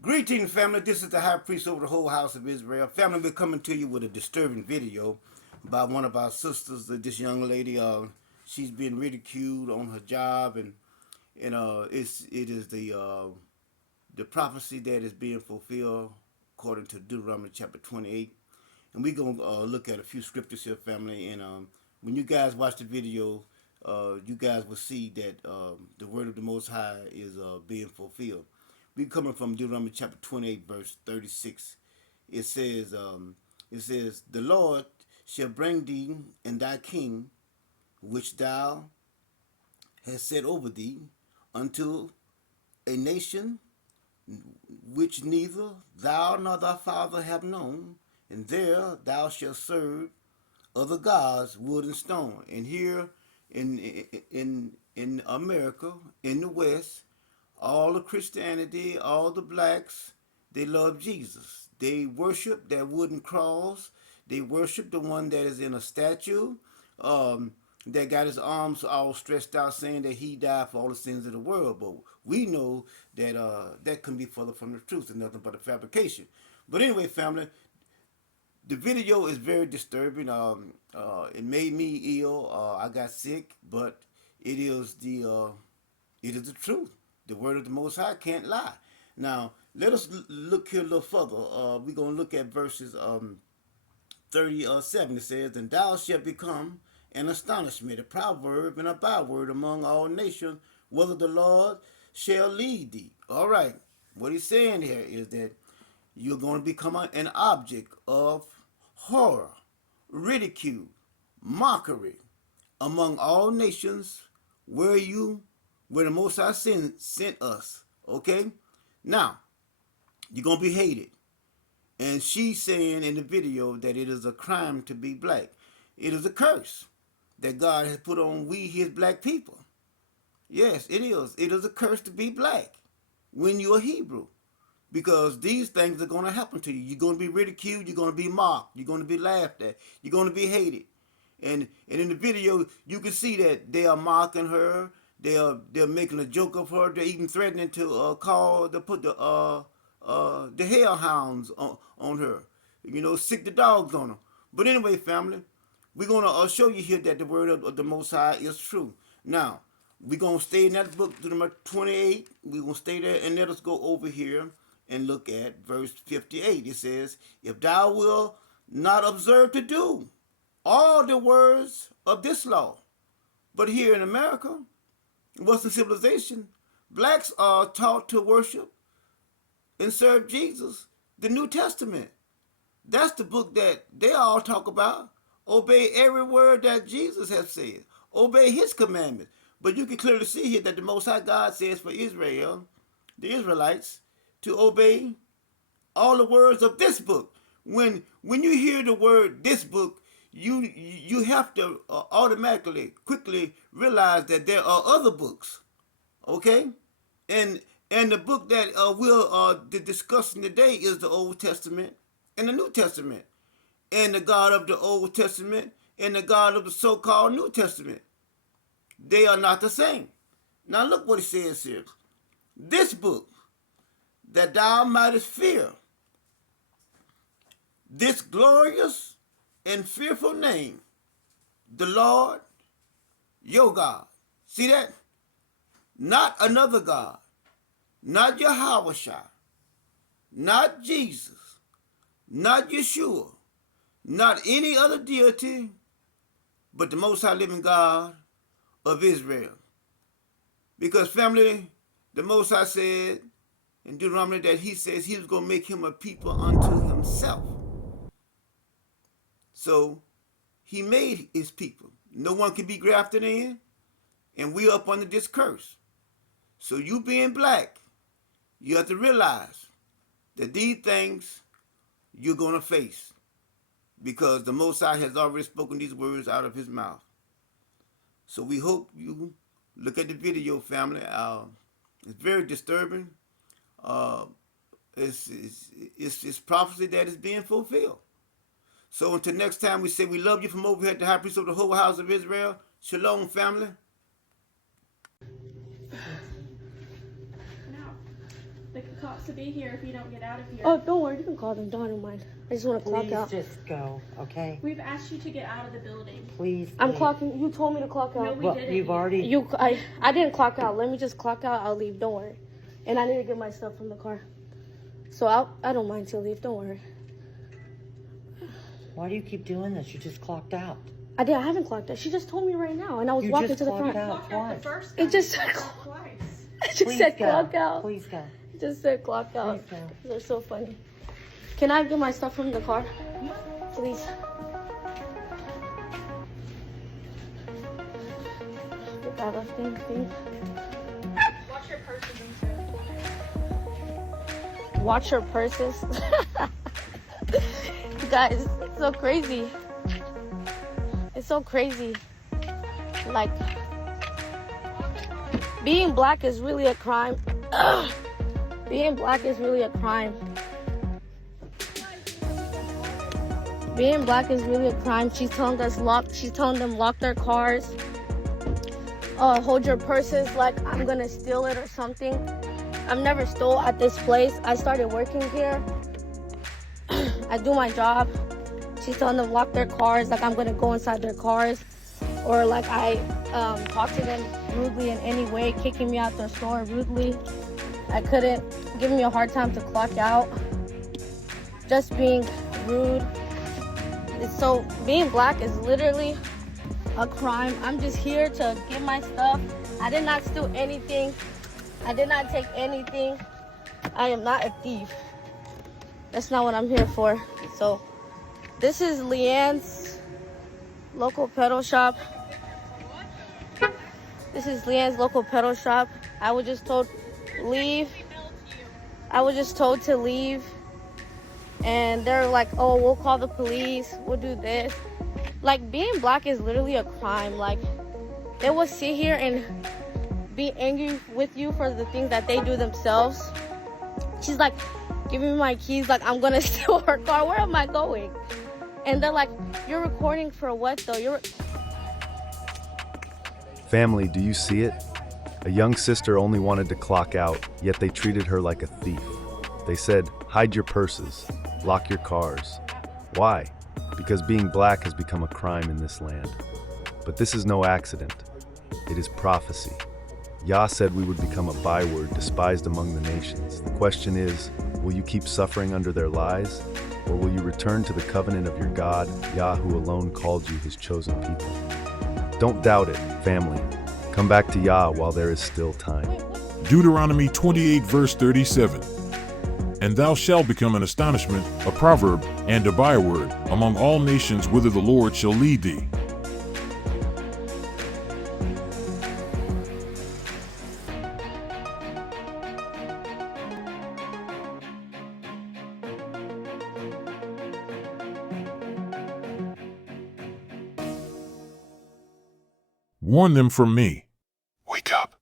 Greetings, family. This is the high priest over the whole house of Israel. Family, we're coming to you with a disturbing video by one of our sisters. This young lady, she's being ridiculed on her job, and it is the prophecy that is being fulfilled according to Deuteronomy chapter 28. And we're gonna look at a few scriptures here, family. And when you guys watch the video, you guys will see that the word of the Most High is being fulfilled. We coming from Deuteronomy chapter 28, verse 36. It says, the Lord shall bring thee and thy king, which thou hast set over thee, unto a nation which neither thou nor thy father have known, and there thou shalt serve other gods, wood and stone. And here in America, in the West, all the Christianity, all the blacks, they love Jesus. They worship that wooden cross. They worship the one that is in a statue, that got his arms all stretched out, saying that he died for all the sins of the world. But we know that that couldn't be further from the truth and nothing but a fabrication. But anyway, family, the video is very disturbing. It made me ill. I got sick, but it is the truth. The word of the Most High can't lie. Now, let us look here a little further. We're going to look at verses 37. It says, and thou shalt become an astonishment, a proverb, and a byword among all nations, whether the Lord shall lead thee. All right. What he's saying here is that you're going to become an object of horror, ridicule, mockery among all nations where the Most High sent us. Okay? Now, you're going to be hated. And she's saying in the video that it is a crime to be black. It is a curse that God has put on we, his black people. Yes, it is. It is a curse to be black when you're a Hebrew. Because these things are going to happen to you. You're going to be ridiculed. You're going to be mocked. You're going to be laughed at. You're going to be hated. And in the video, you can see that they are mocking her. They're making a joke of her. They're even threatening to put the hellhounds on her. Sick the dogs on her. But anyway, family, we're gonna show you here that the word of the Most High is true. Now, we're gonna stay in that book, number 28. We're gonna stay there, and let us go over here and look at verse 58. It says, if thou wilt not observe to do all the words of this law. But here in America, Western civilization, blacks are taught to worship and serve Jesus, the New Testament. That's the book that they all talk about. Obey every word that Jesus has said. Obey his commandments. But you can clearly see here that the Most High God says for Israel, the Israelites, to obey all the words of this book. When you hear the word this book, you have to automatically, quickly realize that there are other books, okay? And the book that we'll discussing today is the Old Testament and the New Testament, and the God of the Old Testament and the God of the so-called New Testament. They are not the same. Now look what it says here. This book that thou mightest fear, this glorious and fearful name, the Lord, your God. See that? Not another God, not Yahweh, not Jesus, not Yeshua, not any other deity, but the Most High living God of Israel. Because, family, the Most High said in Deuteronomy that he says he was going to make him a people unto himself. So he made his people. No one can be grafted in, and we up under this curse. So you being black, you have to realize that these things you're going to face, because the Most High has already spoken these words out of his mouth. So we hope you look at the video, family. It's very disturbing. It's prophecy that is being fulfilled. So until next time, we say we love you from over here at the high priest of the whole house of Israel. Shalom, family. Now, the cops to be here if you don't get out of here. Oh, don't worry. You can call them. Don't mind. I just want to clock out. Please just go, okay? We've asked you to get out of the building. Please. I'm leave. clocking. You told me to clock out. No, we Well, didn't. you've already. I didn't clock out. Let me just clock out. I'll leave. Don't worry. And I need to get my stuff from the car. So I don't mind to leave. Don't worry. Why do you keep doing this? You just clocked out. I haven't clocked out. She just told me right now, and I was You walking just to the clocked front. out Clocked out twice. the first It time. just You said clocked twice. It just Please said go. clock out. Please go. It just said clock out. Please go. They're so funny. Can I get my stuff from the car? Please. Get that other thing. Watch your purses and stuff. Watch your purses. Guys, it's so crazy. It's so crazy. Like, being black is really a crime. Being black is really a crime. Being black is really a crime. She's telling them lock their cars. Hold your purses like I'm gonna steal it or something. I've never stole at this place. I started working here. I do my job. She's telling them lock their cars like I'm gonna go inside their cars, or like I talk to them rudely in any way, kicking me out their store rudely. I couldn't, giving me a hard time to clock out, just being rude. So being black is literally a crime. I'm just here to get my stuff. I did not steal anything. I did not take anything. I am not a thief. That's not what I'm here for. So this is Leanne's local pedal shop. This is Leanne's local pedal shop. I was just told leave. I was just told to leave. And they're like, oh, we'll call the police. We'll do this. Like, being black is literally a crime. Like, they will sit here and be angry with you for the things that they do themselves. She's like, giving me my keys, like I'm gonna steal her car. Where am I going? And they're like, you're recording for what though? Family, do you see it? A young sister only wanted to clock out, yet they treated her like a thief. They said, hide your purses, lock your cars. Why? Because being black has become a crime in this land. But this is no accident. It is prophecy. Yah said we would become a byword despised among the nations. The question is, will you keep suffering under their lies? Or will you return to the covenant of your God, Yah, who alone called you his chosen people? Don't doubt it, family. Come back to Yah while there is still time. Deuteronomy 28 verse 37. And thou shalt become an astonishment, a proverb, and a byword among all nations whither the Lord shall lead thee. Warn them from me. Wake up.